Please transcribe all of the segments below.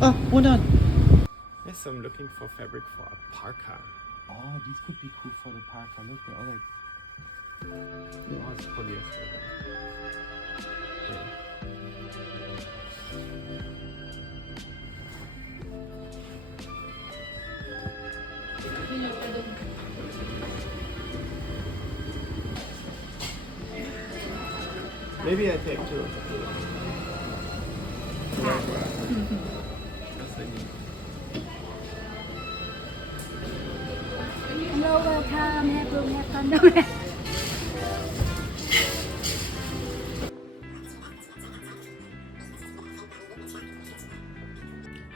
Oh, hold on. Yes, so I'm looking for fabric for a parka. Oh, these could be cool for the parka. Look, they're all like... Oh, it's polyester. Maybe I take two. Hello, welcome. Have room, have fun. No.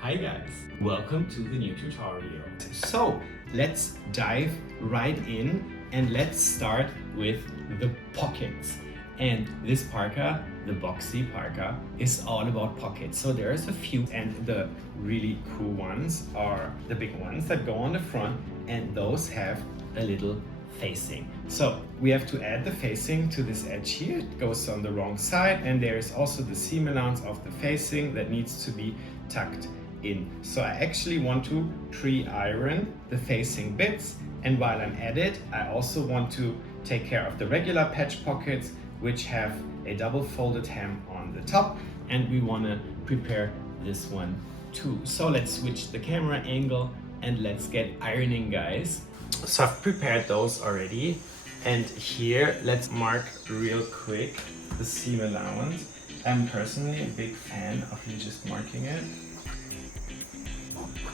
Hi guys, welcome to the new tutorial. So let's dive right in and let's start with the pockets. And this parka, the BOXY parka, is all about pockets. So there's a few, and the really cool ones are the big ones that go on the front, and those have a little facing. So we have to add the facing to this edge here. It goes on the wrong side, and there is also the seam allowance of the facing that needs to be tucked in. So I actually want to pre-iron the facing bits, and while I'm at it, I also want to take care of the regular patch pockets, which have a double folded hem on the top, and we want to prepare this one too. So let's switch the camera angle and let's get ironing, guys. So I've prepared those already, and here let's mark real quick the seam allowance. I'm personally a big fan of you just marking it.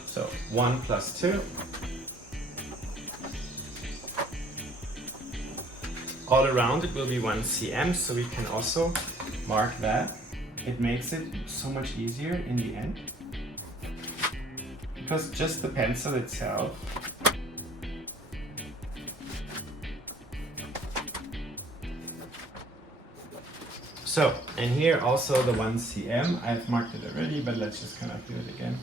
So 1 + 2. All around it will be 1 cm, so we can also mark that. It makes it so much easier in the end, because just the pencil itself so, and here also the 1 cm, I've marked it already, but let's just kind of do it again.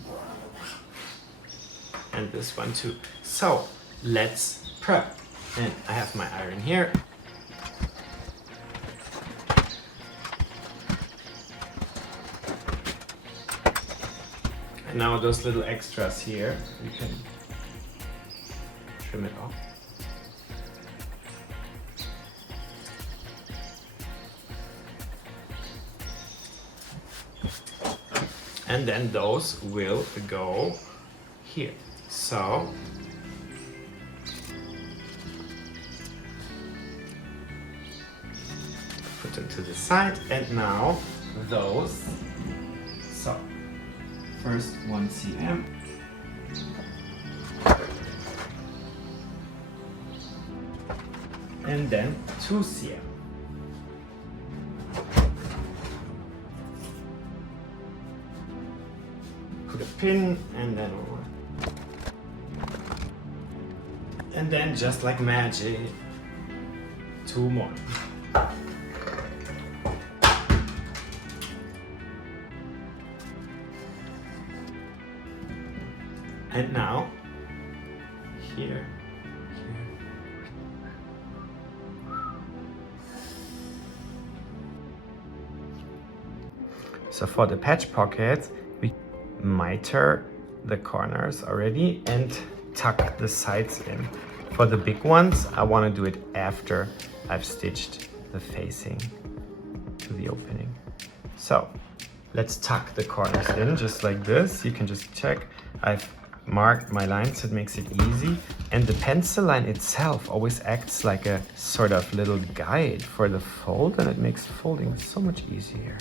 And this one too. So let's prep. And I have my iron here. And now those little extras here, you can trim it off. And then those will go here. So put them to the side, and now those. So first 1 cm. And then 2 cm. Put a pin and then over. And then just like magic, 2 more. And now, here. So for the patch pockets, we miter the corners already and tuck the sides in. For the big ones, I want to do it after I've stitched the facing to the opening. So let's tuck the corners in just like this. You can just check. I've marked my lines, so it makes it easy. And the pencil line itself always acts like a sort of little guide for the fold, and it makes folding so much easier.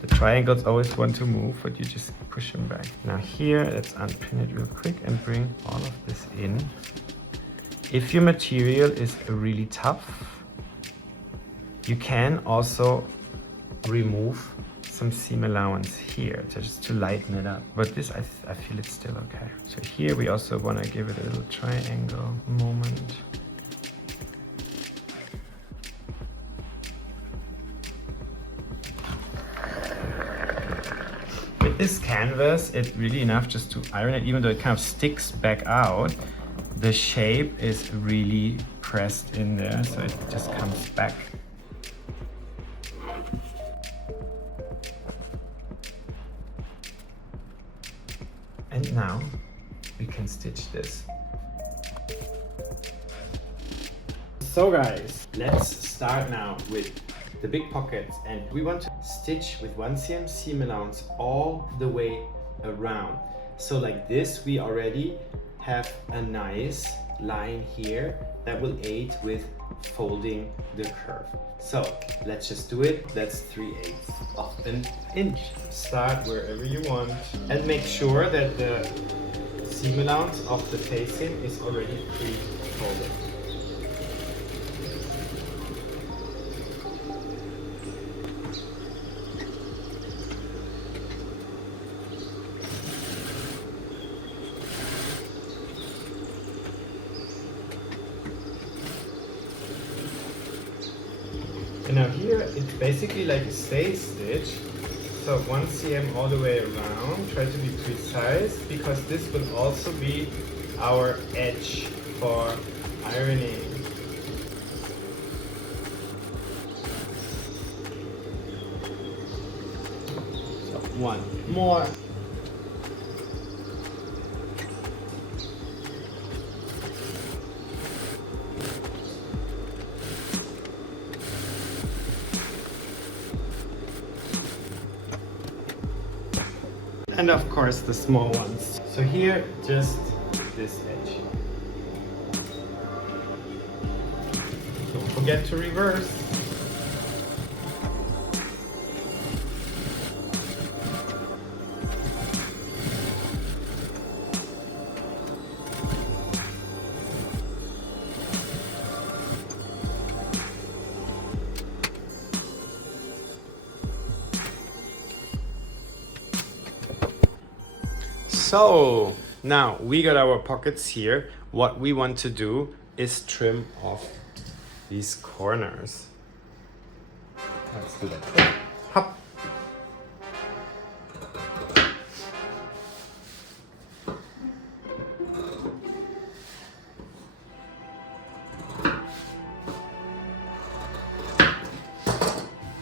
The triangles always want to move, but you just push them back. Now here, let's unpin it real quick and bring all of this in. If your material is really tough, you can also remove some seam allowance here just to lighten it up, but this I feel it's still okay. So here we also want to give it a little triangle moment. With this canvas, it's really enough just to iron it, even though it kind of sticks back out. The shape is really pressed in there, so it just comes back. And now we can stitch this. So guys, let's start now with the big pockets, and we want to stitch with 1 cm seam allowance all the way around. So like this, we already have a nice line here that will aid with folding the curve. So let's just do it. That's 3/8 of an inch. Start wherever you want and make sure that the seam allowance of the facing is already pre-folded. And now here it's basically like a stay stitch. So 1 cm all the way around. Try to be precise because this will also be our edge for ironing. So 1 more. And of course the small ones. So here, just this edge. Don't forget to reverse. So now we got our pockets here. What we want to do is trim off these corners. Let's do that. Hop.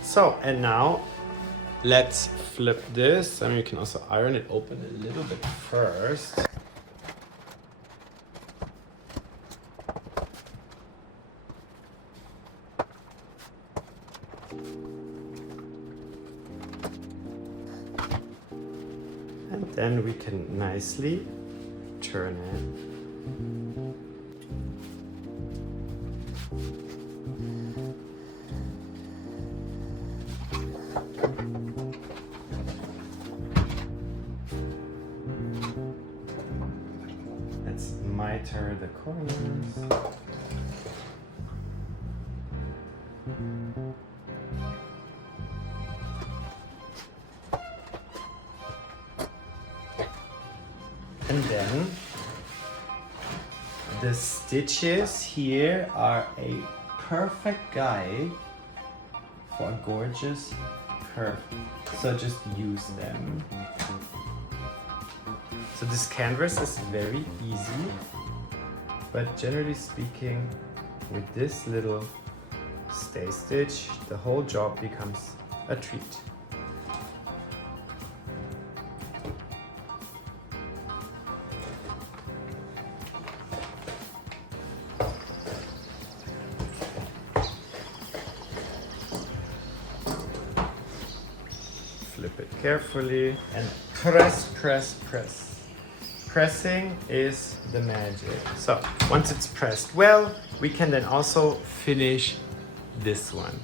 So, and now let's flip this, and you can also iron it open a little bit first. And then we can nicely turn it. Let's miter the corners. And then the stitches here are a perfect guide for a gorgeous curve. So just use them. So this canvas is very easy, but generally speaking, with this little stay stitch, the whole job becomes a treat. Flip it carefully and press, press, press. Pressing is the magic. So once it's pressed well, we can then also finish this one.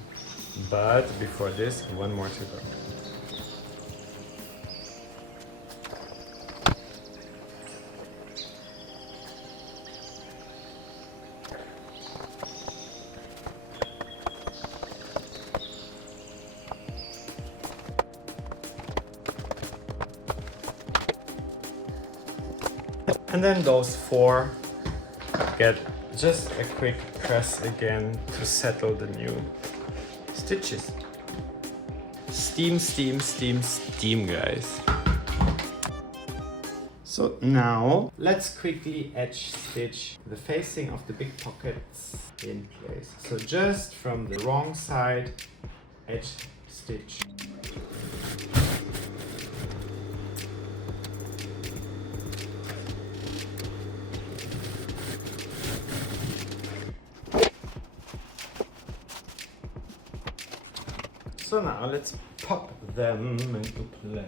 But before this, one more to go. And then those four get just a quick press again to settle the new stitches. Steam, steam, steam, steam, guys. So now let's quickly edge stitch the facing of the big pockets in place. So just from the wrong side, edge stitch. So now let's pop them into place.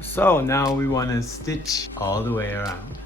So now we want to stitch all the way around.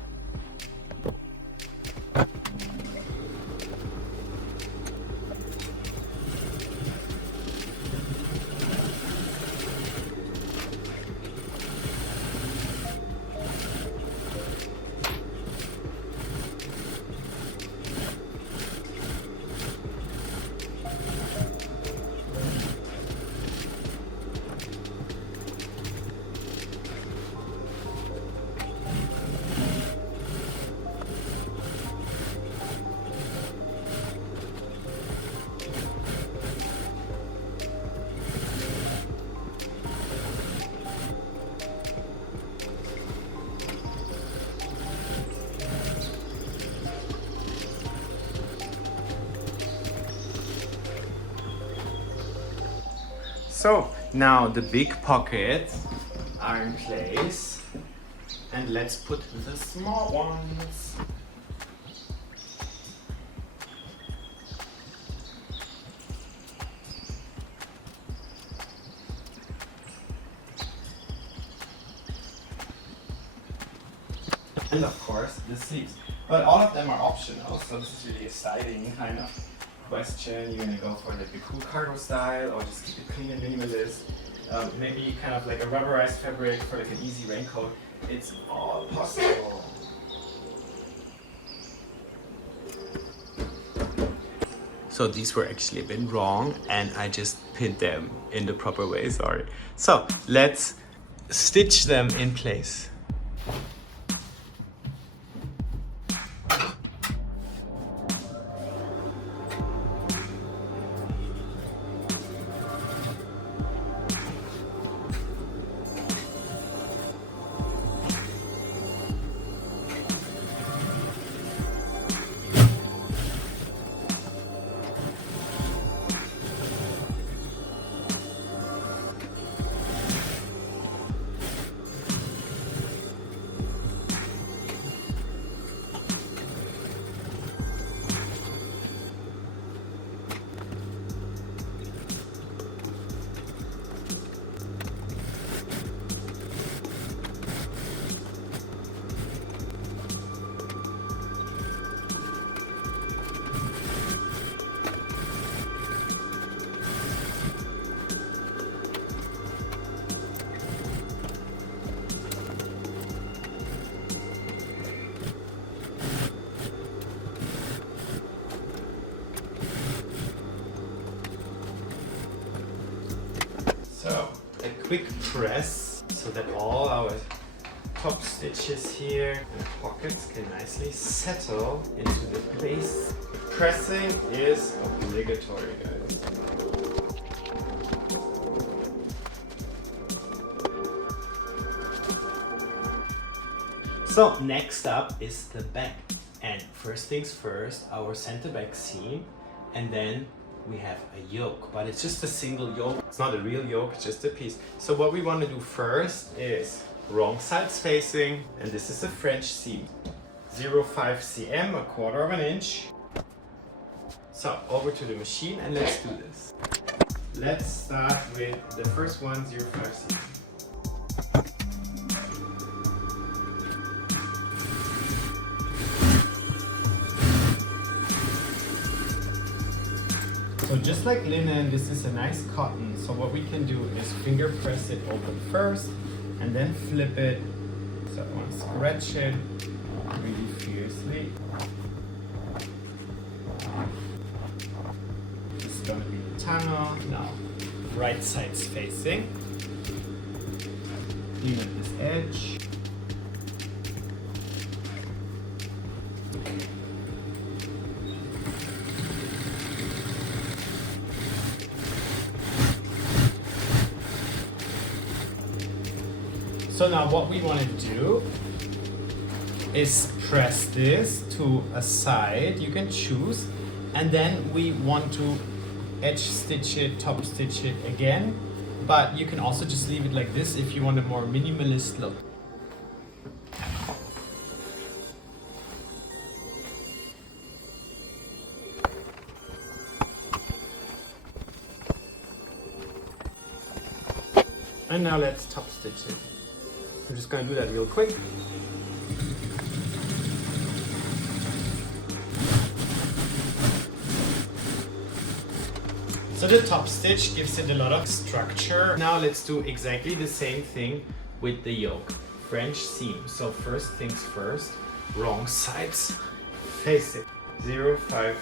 So now the big pockets are in place, and let's put the small ones. And of course the sleeves. But all of them are optional, so this is really exciting kind of question. You're gonna go for like the cool cargo style, or just keep it clean and minimalist. Maybe kind of like a rubberized fabric for like an easy raincoat. It's all possible. So these were actually a bit wrong, and I just pinned them in the proper way, sorry. So let's stitch them in place. So a quick press so that all our top stitches here and pockets can nicely settle into the place. The pressing is obligatory, guys. So next up is the back, and first things first, our center back seam, and then we have a yoke, but it's just a single yoke. It's not a real yoke, it's just a piece. So what we want to do first is wrong side spacing, and this is a French seam. 0.5 cm, a quarter of an inch. So over to the machine and let's do this. Let's start with the first one, 0.5 cm. So just like linen, this is a nice cotton. So what we can do is finger press it open first and then flip it. So I want to scratch it really fiercely. This is going to be the tunnel. Now, right side's facing. Clean up this edge. So So now what we want to do is press this to a side, you can choose, and then we want to edge stitch it, top stitch it again, but you can also just leave it like this if you want a more minimalist look. And now let's top stitch it. I'm just going to do that real quick. So the top stitch gives it a lot of structure. Now let's do exactly the same thing with the yoke. French seam. So first things first, wrong sides, face it. 0.5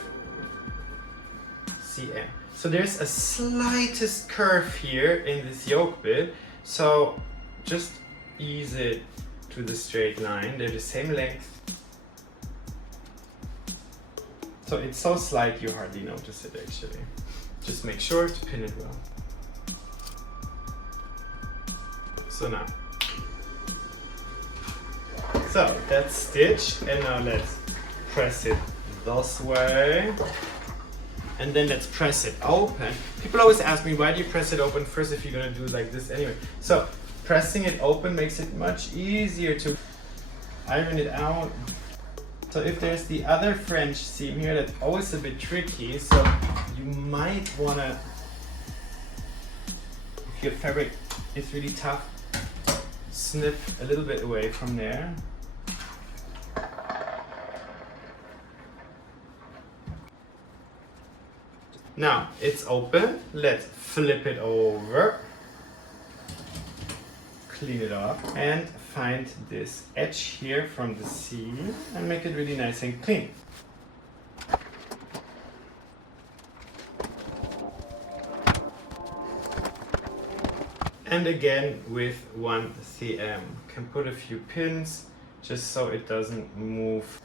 cm. So there's a slightest curve here in this yoke bit. So just ease it to the straight line. They're the same length. So it's so slight you hardly notice it actually. Just make sure to pin it well. So now. So that's stitched, and now let's press it this way. And then let's press it open. People always ask me, why do you press it open first if you're gonna do it like this anyway? So pressing it open makes it much easier to iron it out. So if there's the other French seam here, that's always a bit tricky. So you might wanna, if your fabric is really tough, snip a little bit away from there. Now it's open, let's flip it over, clean it up, and find this edge here from the seam and make it really nice and clean. And again with 1 cm. Can put a few pins just so it doesn't move.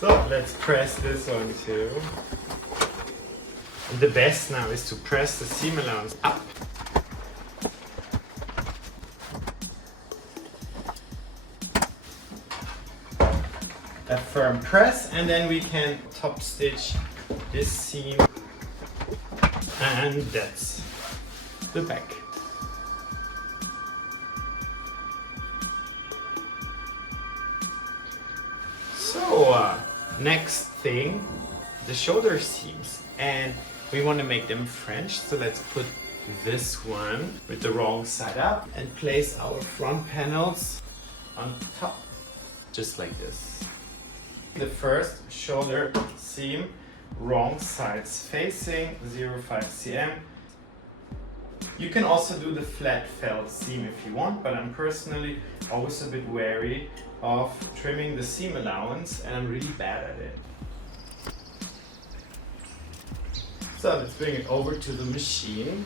So let's press this one too. And the best now is to press the seam allowance up. A firm press, and then we can top stitch this seam, and that's the back. So next thing, the shoulder seams, and we want to make them French, so let's put this one with the wrong side up and place our front panels on top, just like this. The first shoulder seam, wrong sides facing, 0.5 cm. You can also do the flat felt seam if you want, but I'm personally always a bit wary of trimming the seam allowance, and I'm really bad at it. So let's bring it over to the machine.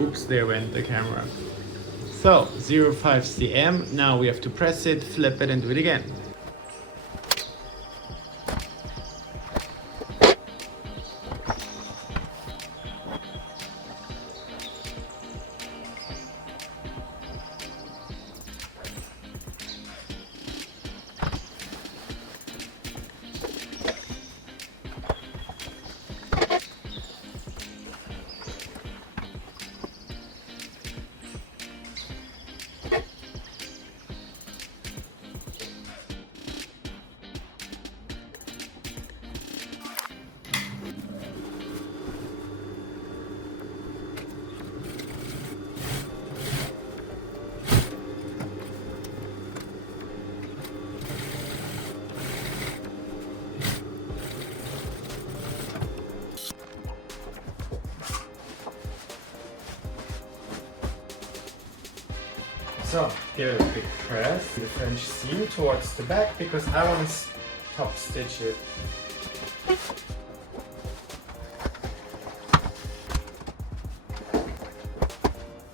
Oops, there went the camera. So 0.5 cm, now we have to press it, flip it, and do it again. So give it a quick press, the French seam towards the back, because I want to top stitch it.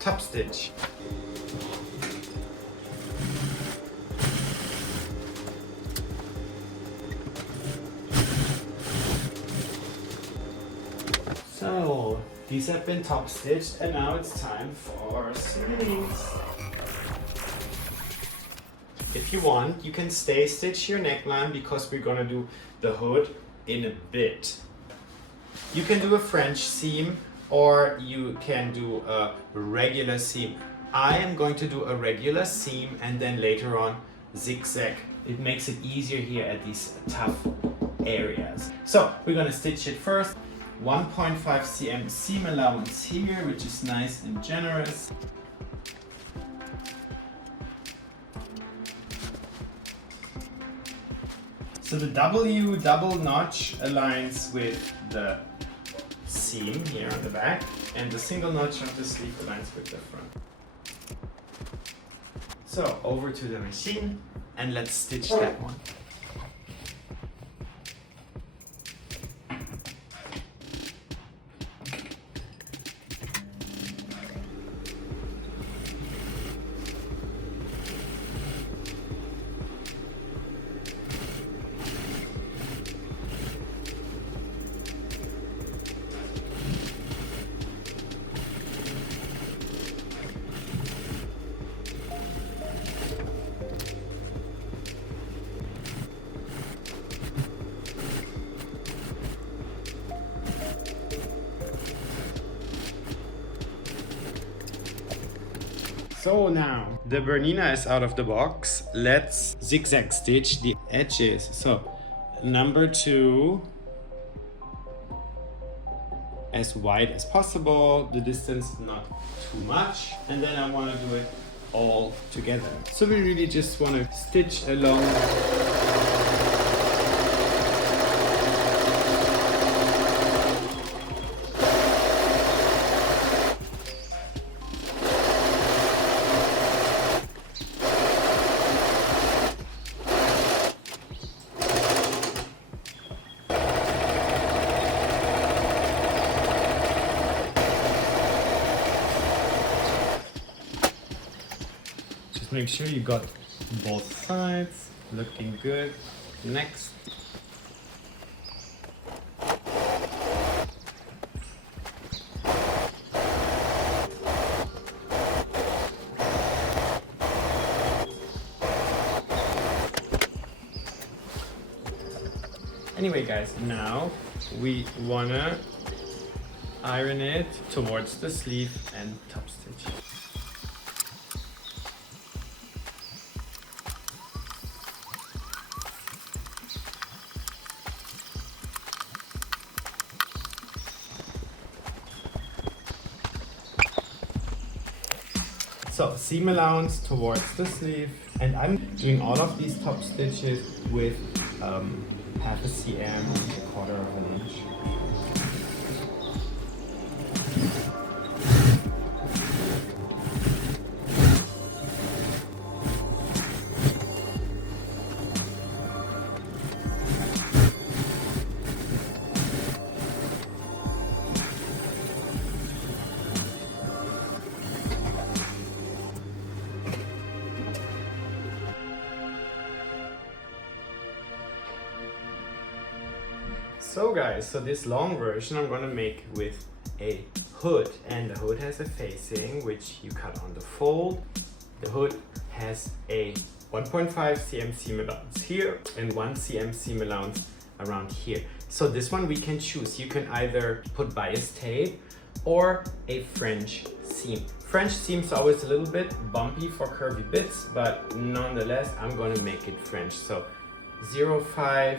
Top stitch. So these have been top stitched, and now it's time for sleeves. If you want, you can stay stitch your neckline because we're gonna do the hood in a bit. You can do a French seam or you can do a regular seam. I am going to do a regular seam and then later on zigzag. It makes it easier here at these tough areas. So we're gonna stitch it first. 1.5 cm seam allowance here, which is nice and generous. So the W double notch aligns with the seam here on the back, and the single notch of the sleeve aligns with the front. So over to the machine and let's stitch that one. So now the Bernina is out of the box. Let's zigzag stitch the edges. So number 2 as wide as possible, the distance not too much, and then I want to do it all together. So we really just want to stitch along. Make sure you got both sides, looking good. Next. Anyway guys, now we wanna iron it towards the sleeve and top stitch. So seam allowance towards the sleeve, and I'm doing all of these top stitches with half a cm, a quarter of an inch. So guys, so this long version I'm gonna make with a hood, and the hood has a facing which you cut on the fold. The hood has a 1.5 cm seam allowance here and 1 cm seam allowance around here. So this one we can choose. You can either put bias tape or a French seam. French seam's always a little bit bumpy for curvy bits, but nonetheless I'm gonna make it French. So 0.5,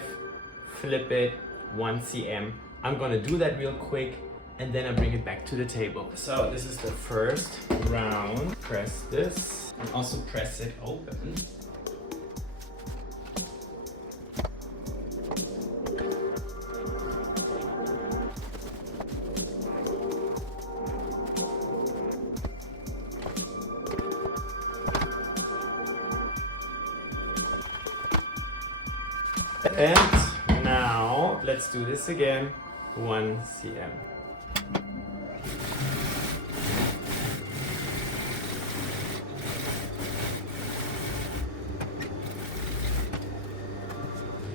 flip it, 1 cm. I'm gonna do that real quick and then I bring it back to the table. So this is the first round. Press this and also press it open. And now let's do this again. 1 cm.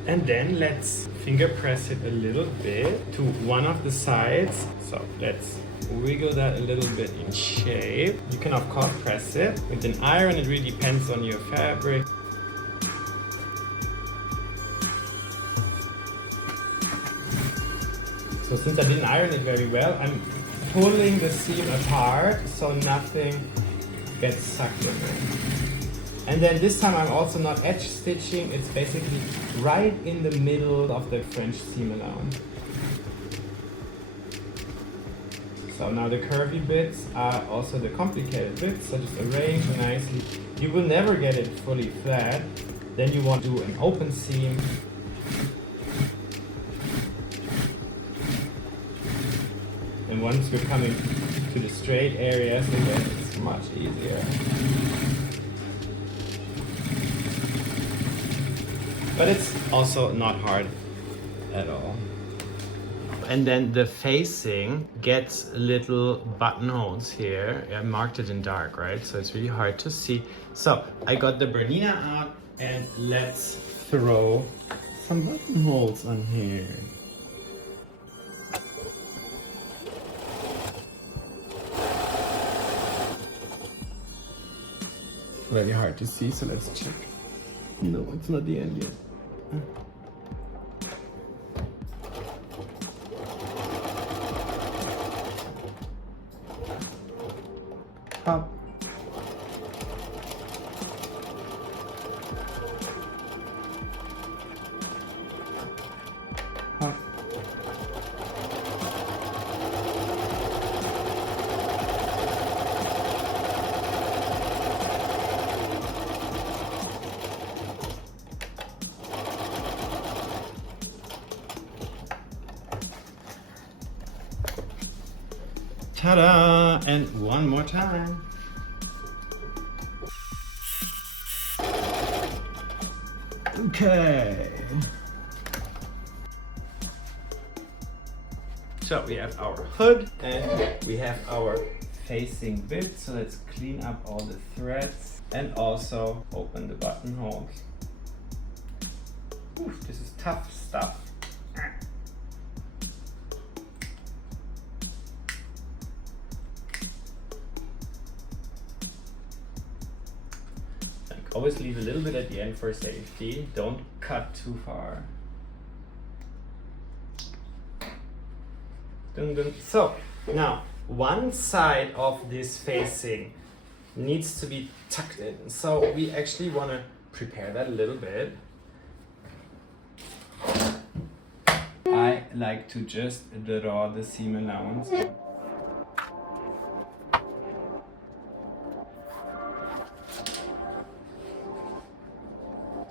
And then let's finger press it a little bit to one of the sides. So let's wiggle that a little bit in shape. You can of course press it with an iron. It really depends on your fabric. So since I didn't iron it very well, I'm pulling the seam apart so nothing gets sucked in there. And then this time I'm also not edge stitching, it's basically right in the middle of the French seam allowance. So now the curvy bits are also the complicated bits, so just arrange nicely. You will never get it fully flat. Then you want to do an open seam. And once we're coming to the straight areas, again, it's much easier. But it's also not hard at all. And then the facing gets little buttonholes here. I marked it in dark, right? So it's really hard to see. So I got the Bernina out and let's throw some buttonholes on here. Very hard to see, so let's check. No, it's not the end yet. Up. Up. Ta-da! And one more time. Okay. So we have our hood and we have our facing bit. So let's clean up all the threads and also open the buttonholes. Oof, this is tough stuff. Always leave a little bit at the end for safety. Don't cut too far. Dun, dun. So now one side of this facing needs to be tucked in. So we actually want to prepare that a little bit. I like to just draw the seam allowance.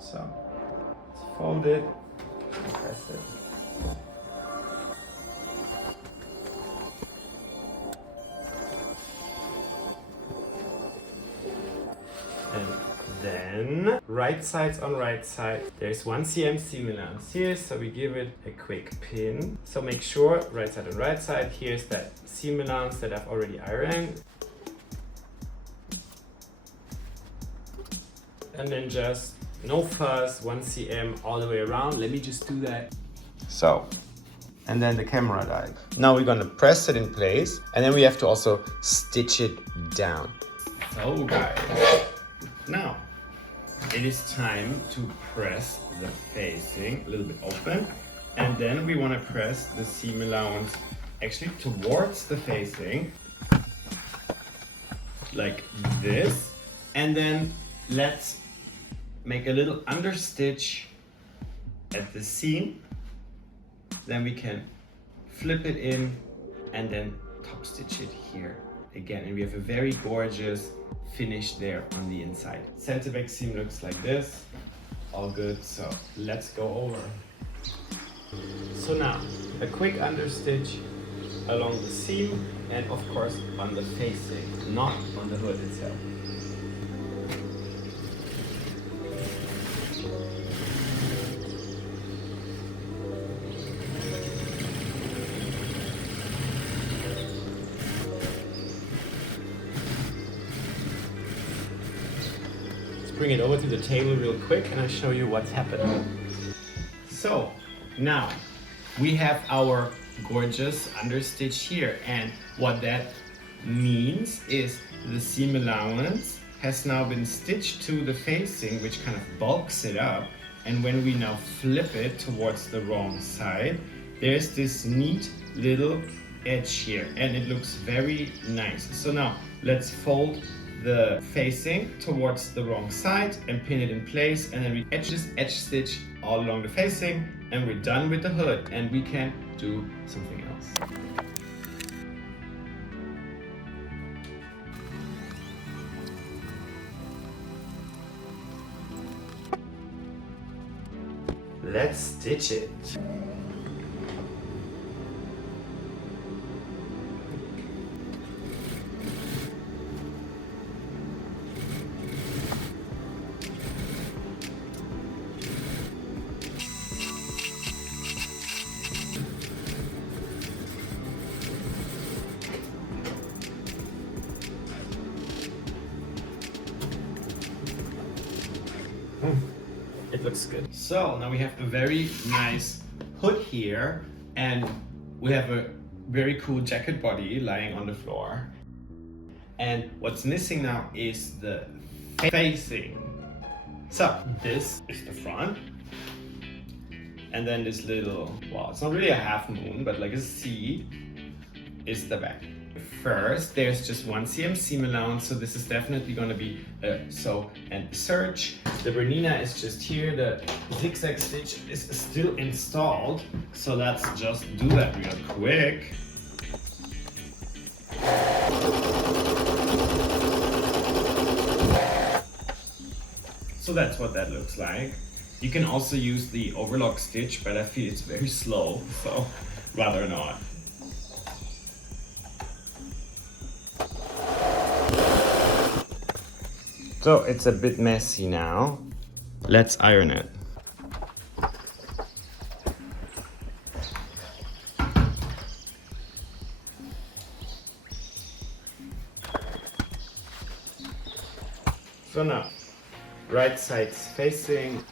So let's fold it, press it. And then right sides on right side. There's 1 cm seam allowance here, so we give it a quick pin. So make sure right side on right side, here's that seam allowance that I've already ironed. And then just no fuss, 1 cm all the way around. Let me just do that. So, and then the camera dive. Now we're gonna press it in place and then we have to also stitch it down. So guys, now it is time to press the facing a little bit open and then we wanna press the seam allowance actually towards the facing like this, and then let's make a little understitch at the seam, then we can flip it in and then top stitch it here again, and we have a very gorgeous finish there on the inside. Center back seam looks like this, all good. So let's go over. So now a quick understitch along the seam and of course on the facing, not on the hood itself. bring it over to the table real quick and I'll show you what's happening. So now we have our gorgeous understitch here, and what that means is the seam allowance has now been stitched to the facing, which kind of bulks it up, and when we now flip it towards the wrong side, there's this neat little edge here and it looks very nice. So now let's fold the facing towards the wrong side and pin it in place, and then we just edge stitch all along the facing, and we're done with the hood and we can do something else. Let's stitch it. It looks good. So now we have a very nice hood here, and we have a very cool jacket body lying on the floor. And what's missing now is the facing. So this is the front, and then this little, well, it's not really a half moon, but like a C is the back. First, there's just 1 cm seam allowance, so this is definitely going to be a sew and serge. The Bernina is just here, the zigzag stitch is still installed, so let's just do that real quick. So that's what that looks like. You can also use the overlock stitch, but I feel it's very slow, so rather not. So it's a bit messy now. Let's iron it. So now, right side's facing,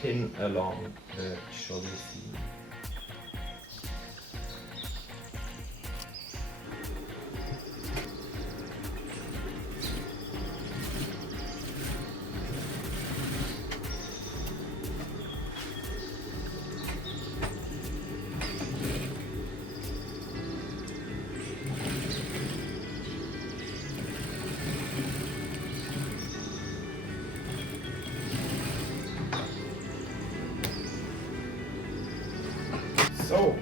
pin along the shoulder seam. So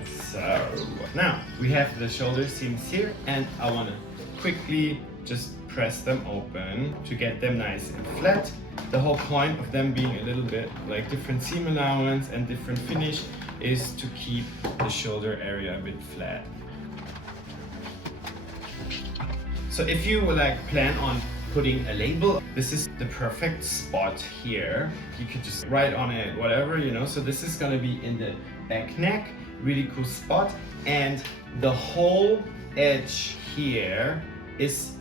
now we have the shoulder seams here, and I want to quickly just press them open to get them nice and flat. The whole point of them being a little bit like different seam allowance and different finish is to keep the shoulder area a bit flat. So if you like plan on putting a label, this is the perfect spot here. You could just write on it whatever, you know. So this is going to be in the back neck, really cool spot, and the whole edge here is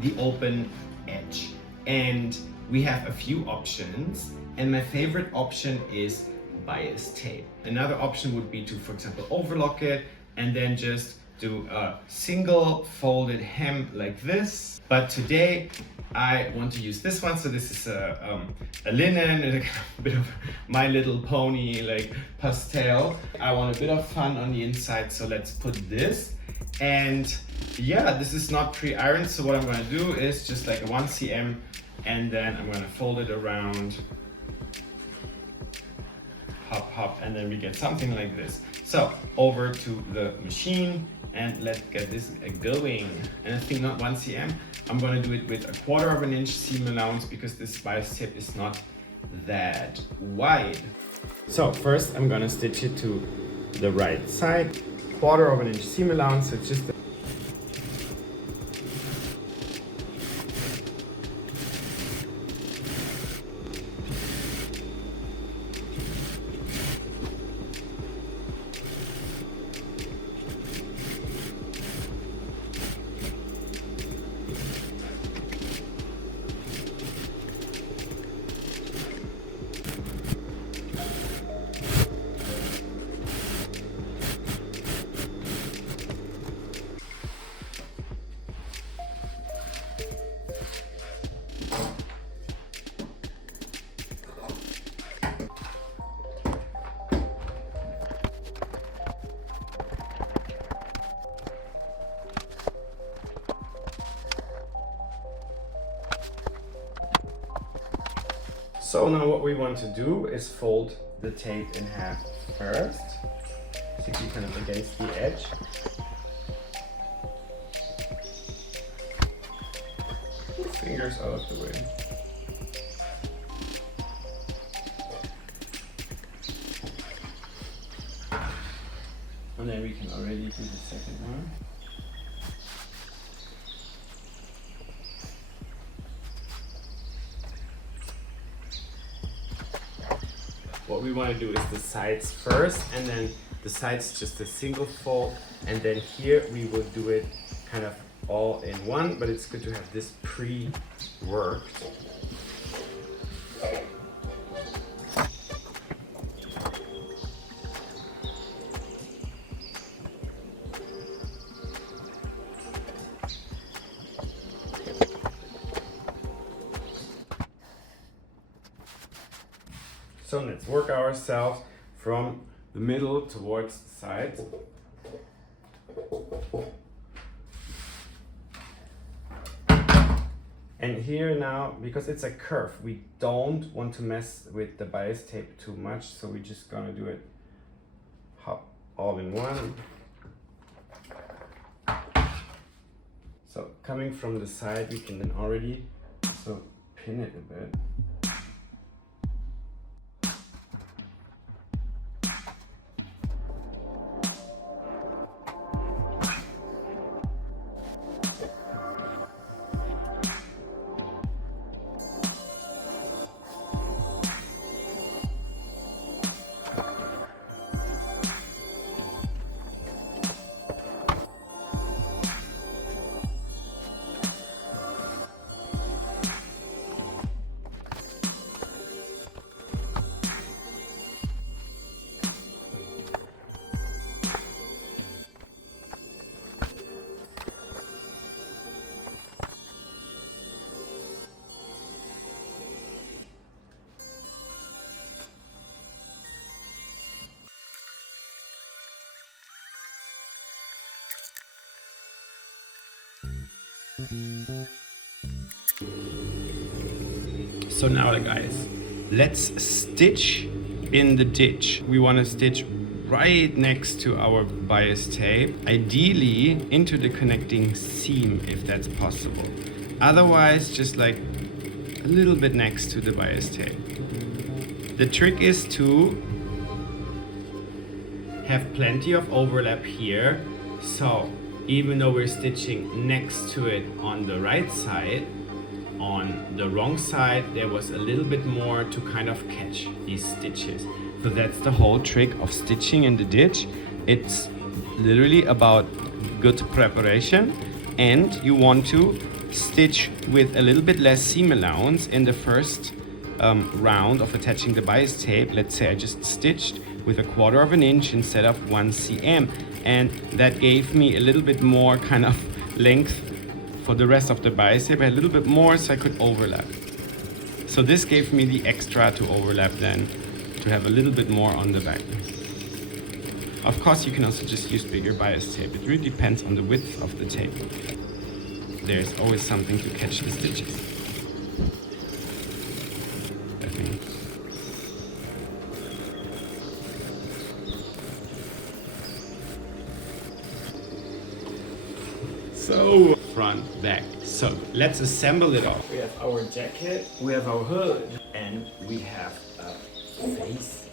the open edge. And we have a few options, and my favorite option is bias tape. Another option would be to, for example, overlock it and then just do a single folded hem like this. But today I want to use this one. So this is a linen, and a bit of My Little Pony like pastel. I want a bit of fun on the inside, so let's put this. And yeah, this is not pre-ironed, so what I'm going to do is just like a 1 cm, and then I'm going to fold it around, hop hop, and then we get something like this. So over to the machine and let's get this going. And I think not 1 cm, I'm going to do it with a 1/4 inch seam allowance because this bias tip is not that wide. So first I'm going to stitch it to the right side, 1/4 inch seam allowance. So it's just So now what we want to do is fold the tape in half first, basically kind of against the edge. Fingers out of the way. And then we can already do the second one. What we want to do is the sides first, and then the sides just a single fold, and then here we will do it kind of all in one, but it's good to have this pre-worked. So let's work ourselves from the middle towards the sides. And here now, because it's a curve, we don't want to mess with the bias tape too much, so we're just gonna do it all in one. So coming from the side, we can then already also pin it a bit. So now guys, let's stitch in the ditch. We want to stitch right next to our bias tape, ideally into the connecting seam if that's possible. Otherwise, just like a little bit next to the bias tape. The trick is to have plenty of overlap here, so even though we're stitching next to it on the right side, on the wrong side there was a little bit more to kind of catch these stitches. So that's the whole trick of stitching in the ditch. It's literally about good preparation, and you want to stitch with a little bit less seam allowance in the first round of attaching the bias tape. Let's say I just stitched with 1/4 of an inch instead of 1 cm, and that gave me a little bit more kind of length for the rest of the bias tape, a little bit more so I could overlap. So this gave me the extra to overlap then, to have a little bit more on the back. Of course you can also just use bigger bias tape. It really depends on the width of the tape. There's always something to catch the stitches. So front, back. So let's assemble it all. We have our jacket, we have our hood, and we have a face.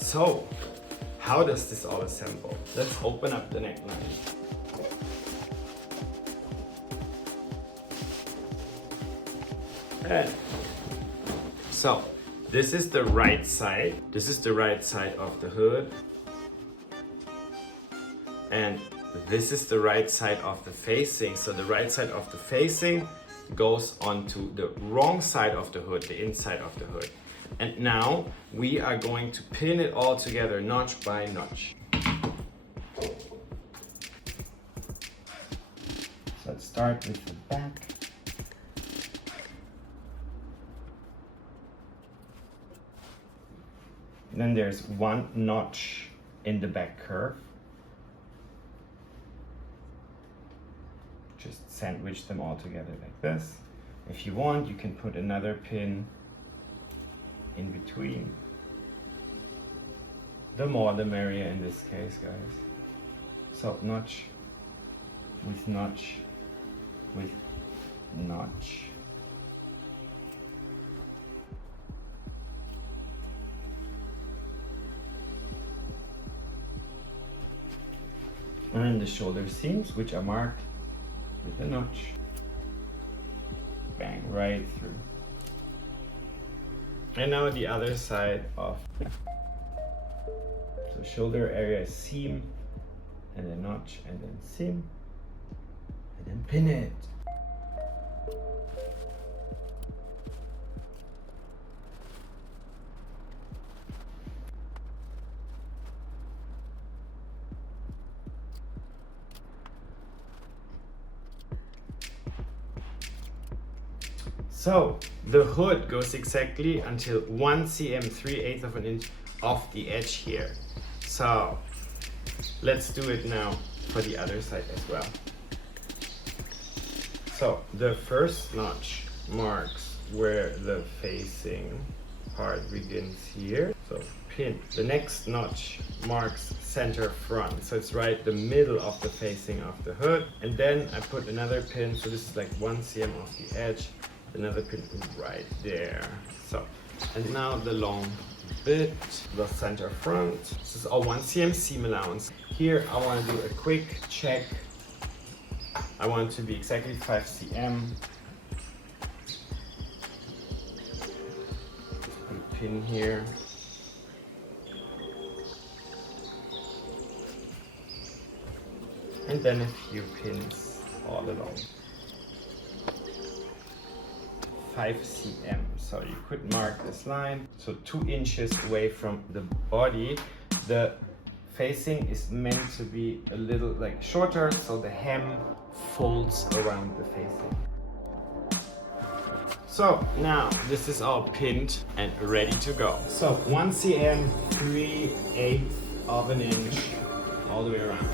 So how does this all assemble? Let's open up the neckline. And so this is the right side. This is the right side of the hood. And this is the right side of the facing. So the right side of the facing goes onto the wrong side of the hood, the inside of the hood. And now we are going to pin it all together, notch by notch. So let's start with the back. Then there's one notch in the back curve. Just sandwich them all together like this. If you want, you can put another pin in between. The more the merrier in this case, guys. So notch with notch with notch. And then the shoulder seams, which are marked with a notch. Bang, right through. And now the other side of. So shoulder area seam, and then notch, and then seam, and then pin it. So the hood goes exactly until 1 cm, 3/8 of an inch off the edge here. So let's do it now for the other side as well. So the first notch marks where the facing part begins here. So pin. The next notch marks center front. So it's right the middle of the facing of the hood. And then I put another pin. So this is like 1 cm off the edge. Another pin right there. So, and now the long bit, the center front. This is all 1 cm seam allowance. Here I want to do a quick check. I want it to be exactly 5 cm. Put a pin here. And then a few pins all along. 5 cm. So you could mark this line. So 2 inches away from the body. The facing is meant to be a little like shorter, so the hem folds around the facing. So now this is all pinned and ready to go. So 1 cm, 3/8 of an inch all the way around.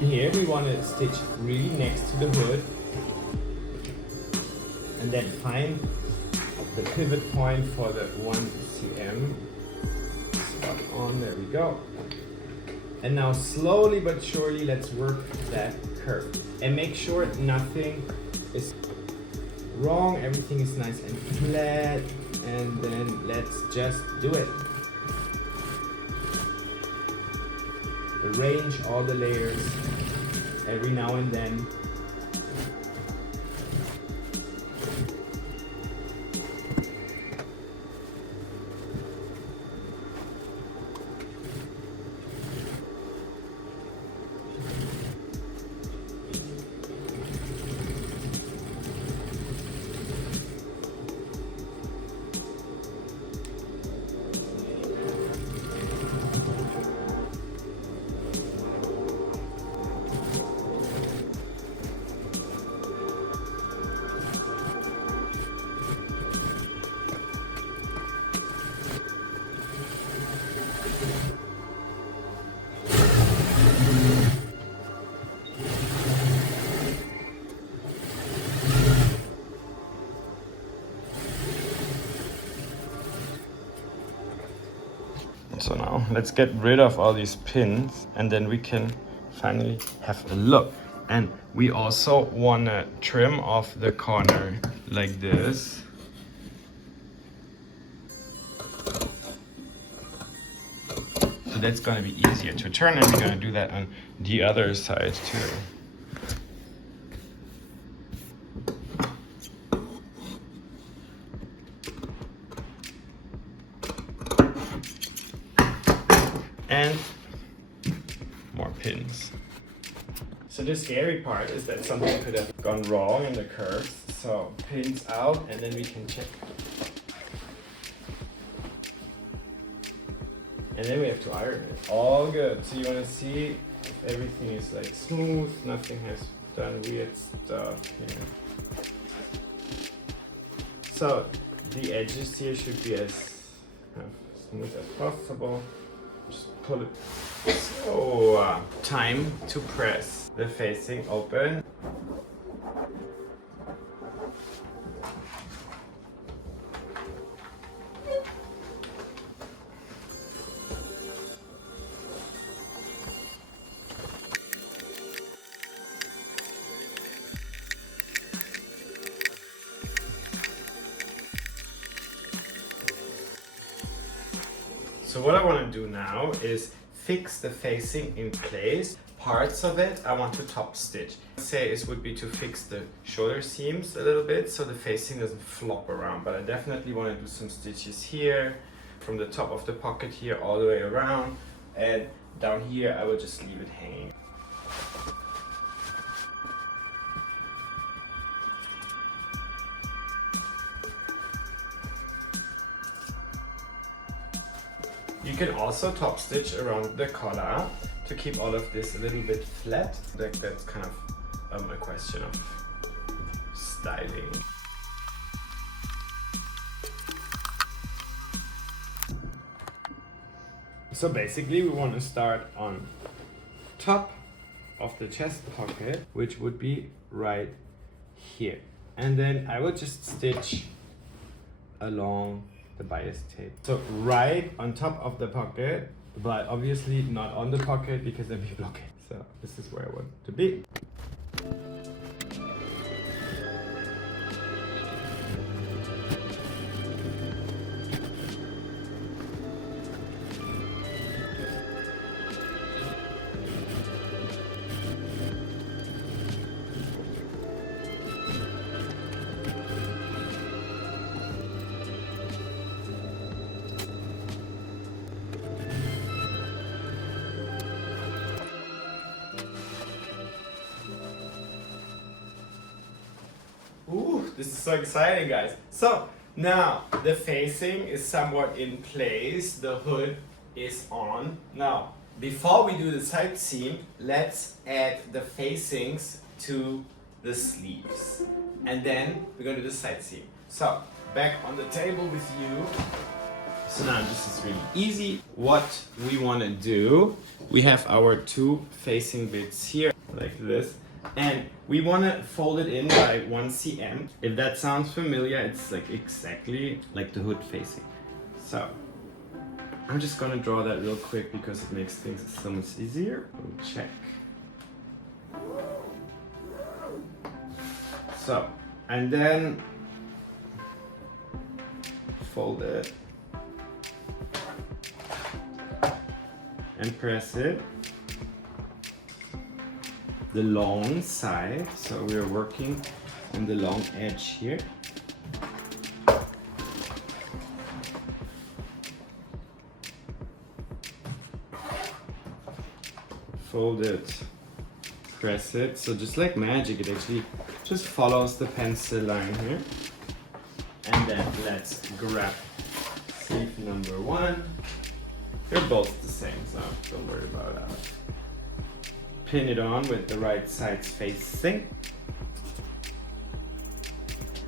Here we want to stitch really next to the hood and then find the pivot point for the 1 cm. Spot on, there we go. And now slowly but surely let's work that curve. And make sure nothing is wrong, everything is nice and flat. And then let's just do it. Arrange all the layers every now and then. So now let's get rid of all these pins and then we can finally have a look. And we also want to trim off the corner like this. So that's going to be easier to turn, and we're going to do that on the other side too. And more pins. So the scary part is that something could have gone wrong in the curves. So pins out, and then we can check. And then we have to iron it. All good. So you want to see if everything is like smooth, nothing has done weird stuff here. So the edges here should be as smooth as possible. Just pull it. So time to press the facing open. So what I want to do now is fix the facing in place. Parts of it I want to top stitch. Say it would be to fix the shoulder seams a little bit so the facing doesn't flop around, but I definitely want to do some stitches here from the top of the pocket here all the way around, and down here I will just leave it hanging. You can also top stitch around the collar to keep all of this a little bit flat. That's kind of a question of styling. So basically we want to start on top of the chest pocket, which would be right here. And then I will just stitch along the bias tape. So right on top of the pocket, but obviously not on the pocket because then we block it. So this is where I want it to be. Ooh, this is so exciting, guys. So now the facing is somewhat in place. The hood is on. Now, before we do the side seam, let's add the facings to the sleeves. And then we're gonna do the side seam. So back on the table with you. So now this is really easy. What we wanna do, we have our two facing bits here, like this. And we want to fold it in by 1 cm. If that sounds familiar, it's like exactly like the hood facing. So I'm just gonna draw that real quick because it makes things so much easier. We'll check. So, and then fold it and press it the long side, so we're working on the long edge here. Fold it, press it, so just like magic, it actually just follows the pencil line here. And then let's grab sleeve number 1. They're both the same, so don't worry about that. Pin it on with the right sides facing.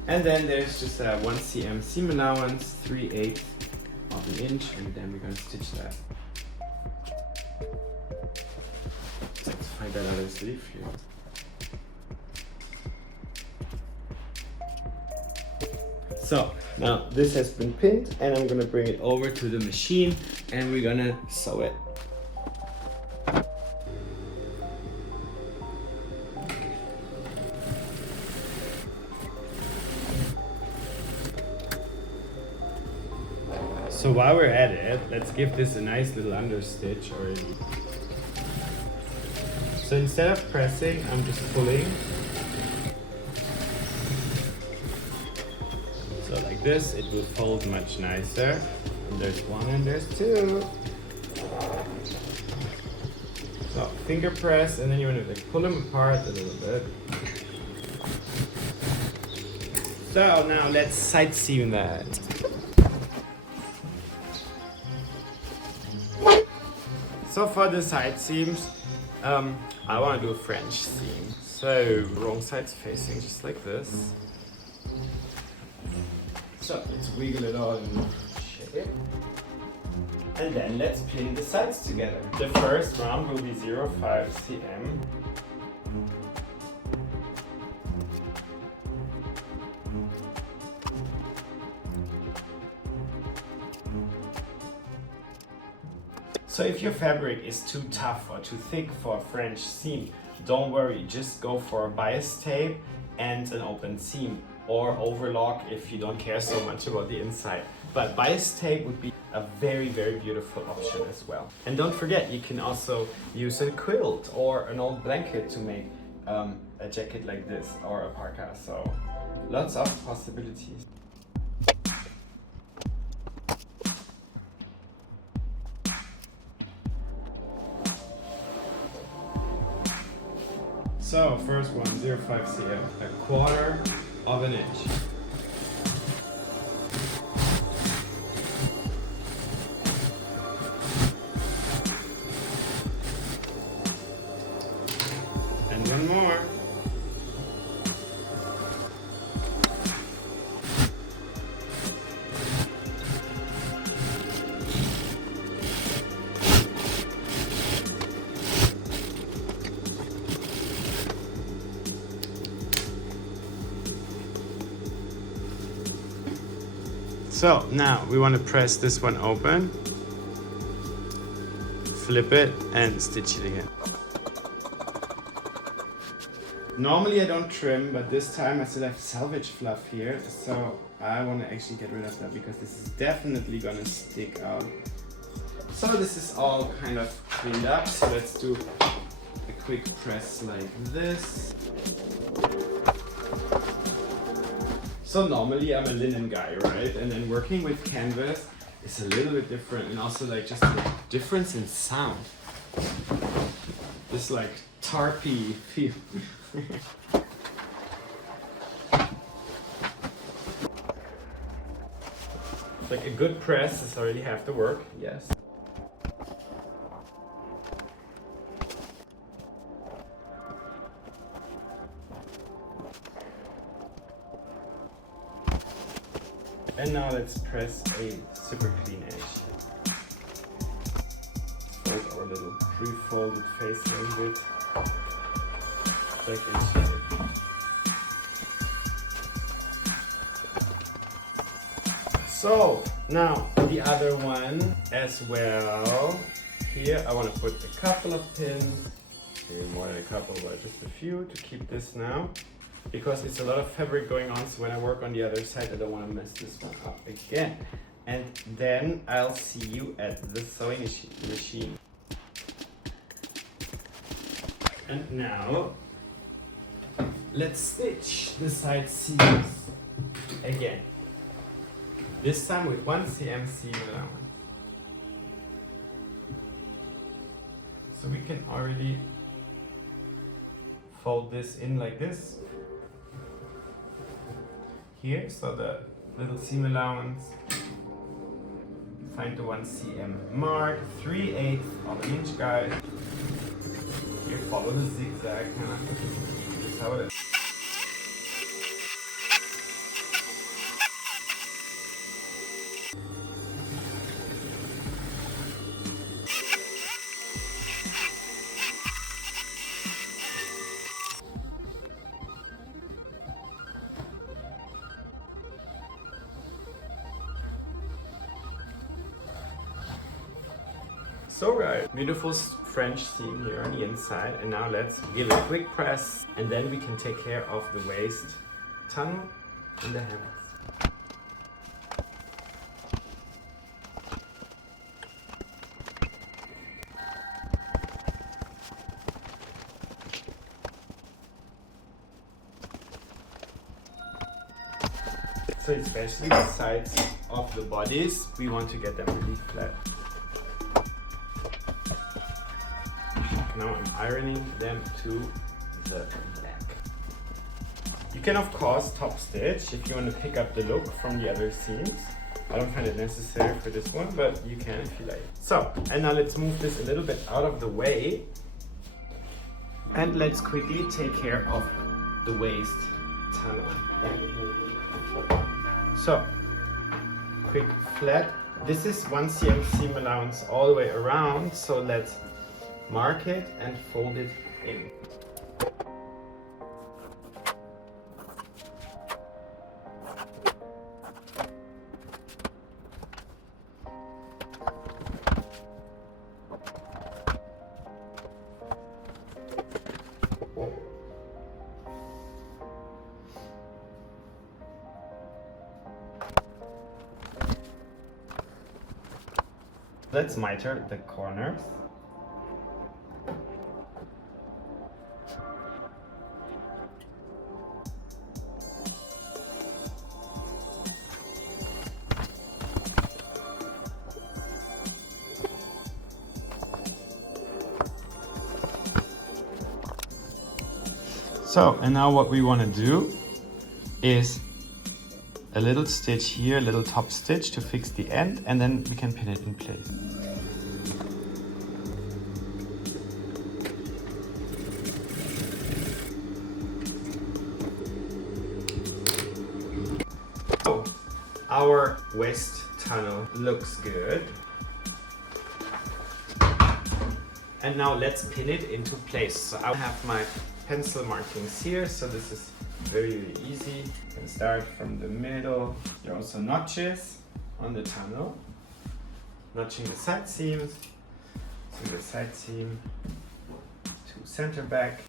And then there's just a 1 cm seam allowance, 3/8 of an inch, and then we're gonna stitch that. Let's find that other sleeve here. So now this has been pinned, and I'm gonna bring it over to the machine and we're gonna sew it. So while we're at it, let's give this a nice little understitch already. So instead of pressing, I'm just pulling. So like this, it will fold much nicer. And there's 1 and there's 2. So finger press, and then you want to like pull them apart a little bit. So now let's side seam that. So for the side seams, I want to do a French seam. So wrong sides facing, just like this. So let's wiggle it all in shape. And then let's pin the sides together. The first round will be 0.5 cm. So if your fabric is too tough or too thick for a French seam, don't worry, just go for a bias tape and an open seam, or overlock if you don't care so much about the inside. But bias tape would be a very, very beautiful option as well. And don't forget, you can also use a quilt or an old blanket to make a jacket like this or a parka. So lots of possibilities. So first one, 0.5 cm, a quarter of an inch. And one more. So now we want to press this one open, flip it and stitch it again. Normally I don't trim, but this time I still have salvage fluff here, so I want to actually get rid of that because this is definitely gonna stick out. So this is all kind of cleaned up, so let's do a quick press like this. So normally I'm a linen guy, right? And then working with canvas is a little bit different, and also like just the difference in sound. This like tarpy feel. Like a good press is already half the work, yes. And now let's press a super clean edge. Fold our little pre-folded face a little bit back into it. So now the other one as well. Here I want to put a couple of pins, maybe more than a couple, but just a few to keep this now. Because it's a lot of fabric going on, so when I work on the other side, I don't want to mess this one up again. And then I'll see you at the sewing machine. And now, let's stitch the side seams again. This time with 1 cm seam allowance. So we can already fold this in like this. Here, so the little seam allowance, find the 1 cm mark, 3/8 of an inch, guys. Here, follow the zigzag, this is how it is. So right, beautiful French seam here on the inside, and now let's give a quick press, and then we can take care of the waist tunnel and the hems. So especially the sides of the bodies, we want to get them really flat. Now I'm ironing them to the back. You can of course top stitch if you want to pick up the look from the other seams. I don't find it necessary for this one, but you can if you like. So, and now let's move this a little bit out of the way. And let's quickly take care of the waist tunnel. So, quick flat. This is 1 cm seam allowance all the way around, so let's mark it and fold it in. Let's miter the corners. So, and now what we want to do is a little stitch here, a little top stitch to fix the end, and then we can pin it in place. So, our waist tunnel looks good. And now let's pin it into place. So I have my pencil markings here, so this is very easy. You can start from the middle. There are also notches on the tunnel, notching the side seams, to the side seam, to center back.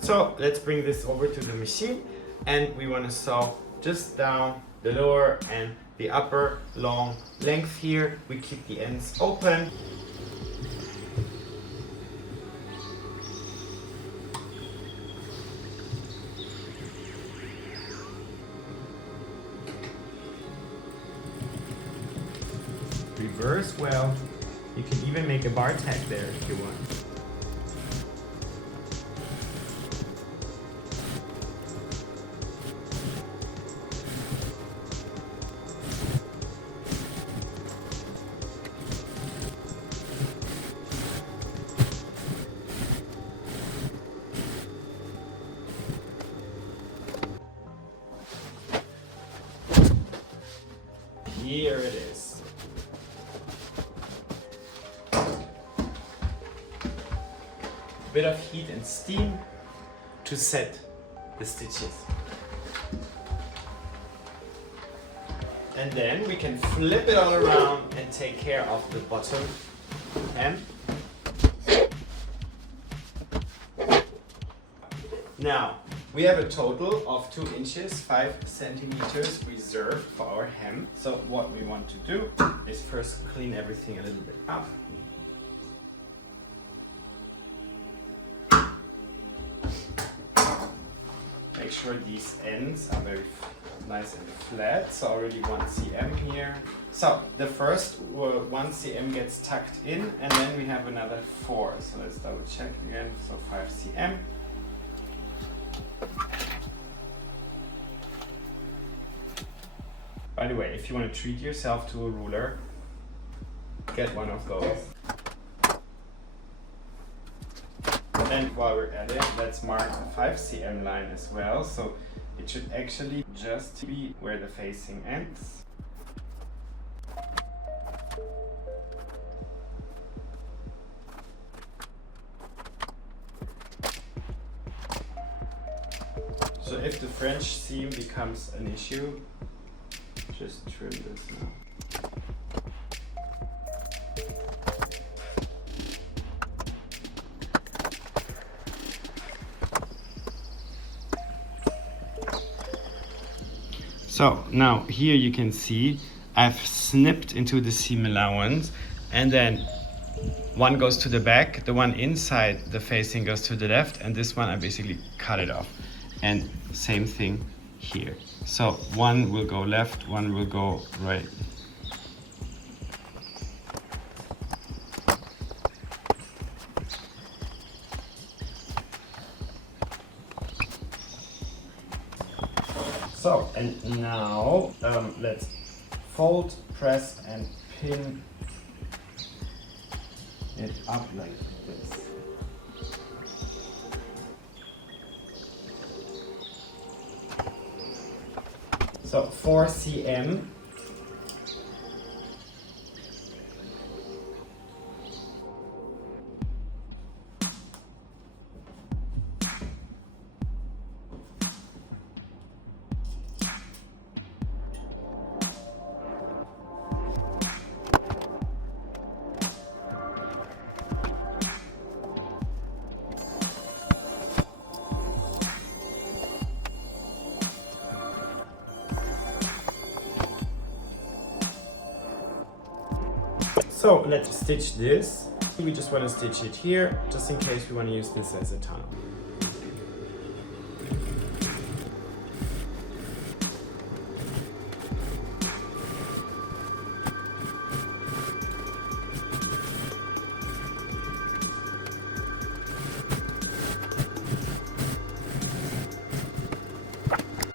So let's bring this over to the machine, and we want to sew just down the lower and the upper long length here. We keep the ends open. Reverse well. You can even make a bar tag there if you want. Here it is. A bit of heat and steam to set the stitches. And then we can flip it all around and take care of the bottom hem. Now, we have a total of 2 inches, 5 centimeters reserved for our hem. So what we want to do is first clean everything a little bit up. Make sure these ends are very nice and flat. So already 1 cm here. So the first 1 cm gets tucked in, and then we have another 4. So let's double check again. So 5 cm. By the way, if you want to treat yourself to a ruler, get one of those. And while we're at it, let's mark the 5 cm line as well. So it should actually just be where the facing ends. So if the French seam becomes an issue, just trim this now. So now here you can see I've snipped into the seam allowance, and then one goes to the back, the one inside the facing goes to the left, and this one I basically cut it off. And same thing here. So one will go left, one will go right. So, and now let's fold, press, and pin it up like this. So 4 cm. So let's stitch this. We just want to stitch it here, just in case we want to use this as a tunnel.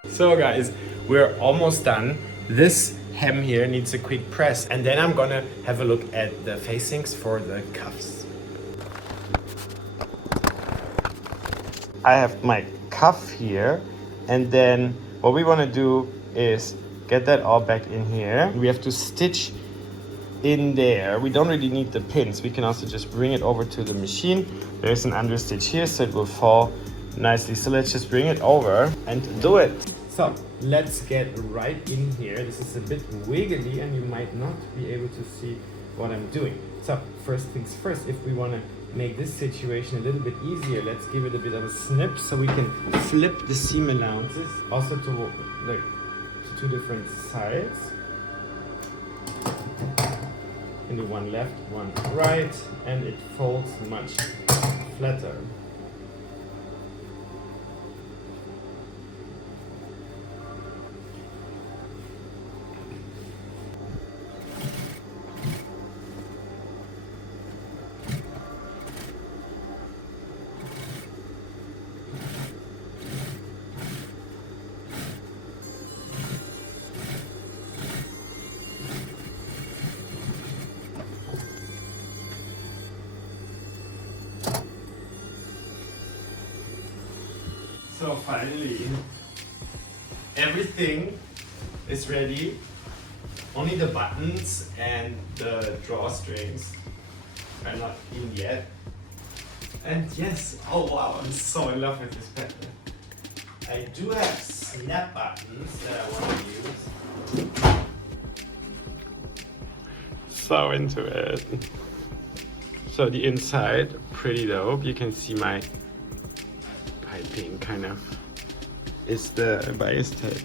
So guys, we're almost done. This hem here needs a quick press, and then I'm gonna have a look at the facings for the cuffs. I have my cuff here, and then what we want to do is get that all back in here. We have to stitch in there. We don't really need the pins. We can also just bring it over to the machine. There's an understitch here, so it will fall nicely. So let's just bring it over and do it. So let's get right in here. This is a bit wiggly and you might not be able to see what I'm doing. So first things first, if we want to make this situation a little bit easier, let's give it a bit of a snip so we can flip the seam allowances also to two different sides. And do one left, one right, and it folds much flatter. So finally, everything is ready. Only the buttons and the drawstrings are not in yet. And yes, oh wow, I'm so in love with this pattern. I do have snap buttons that I want to use. So into it. So the inside, pretty dope. You can see my piping kind of is the bias tape.